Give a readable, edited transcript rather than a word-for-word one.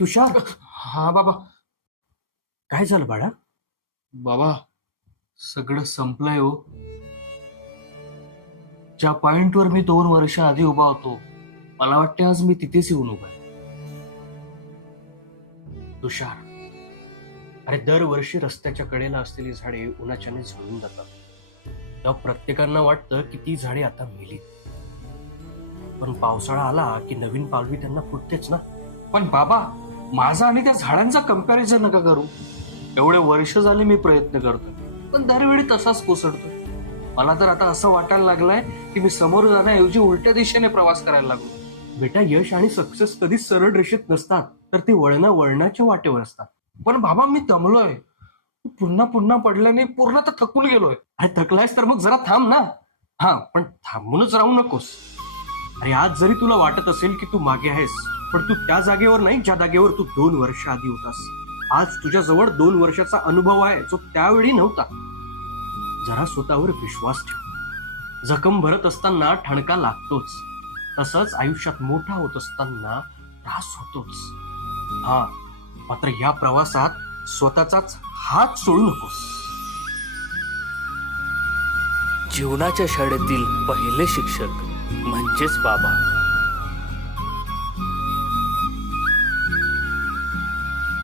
तुषार, हा बाबा. काय झालं बाळा? बाबा, सगळं संपलंय हो. ज्या पॉइंटवर मी 2 वर्ष आधी उभा होतो, मला वाटते आज मी तिथेच येऊन उभा आहे. तुषार, अरे दरवर्षी रस्त्याच्या कडेला असलेली झाडे उन्हाच्याने झळून जातात. तेव्हा प्रत्येकांना वाटतं की ती झाडे आता मेली. पण पावसाळा आला की नवीन पालवी त्यांना फुटतेच ना. पण बाबा, माझा आणि त्या झाडांचा कंपॅरिझन नका करू. एवढे वर्ष झाले मी प्रयत्न करतोय, पण दरवेळी तसाच कोसळतोय. मला तर आता असं वाटायला लागलंय की मी समोर जाण्याऐवजी उलट्या दिशेने प्रवास करायला लागलो. बेटा, यश आणि सक्सेस कधीच सरळ रेषेत नसतात, तर ते वळणाच्या वाटेवर असतात. पण बाबा, मी दमलोय. पुन्हा पुन्हा पडल्याने पूर्ण तर थकून गेलोय. अरे थकलायस तर मग जरा थांब ना. हा, पण थांबूनच राहू नकोस. अरे आज जरी तुला वाटत असेल की तू मागे आहेस, पण तू त्या जागेवर नाही ज्या जागेवर तू 2 वर्ष आधी होतास. आज तुझ्याजवळ 2 वर्षाचा अनुभव आहे जो त्यावेळी नव्हता. जरा स्वतःवर विश्वास ठेव. जखम भरत असताना ठणका लागतोच, तसंच आयुष्यात मोठा होत असताना त्रास होतोच. हा, मात्र या प्रवासात स्वतःचाच हात सोडू नकोस. जीवनाच्या शाळेतील पहिले शिक्षक म्हणजेच बाबा.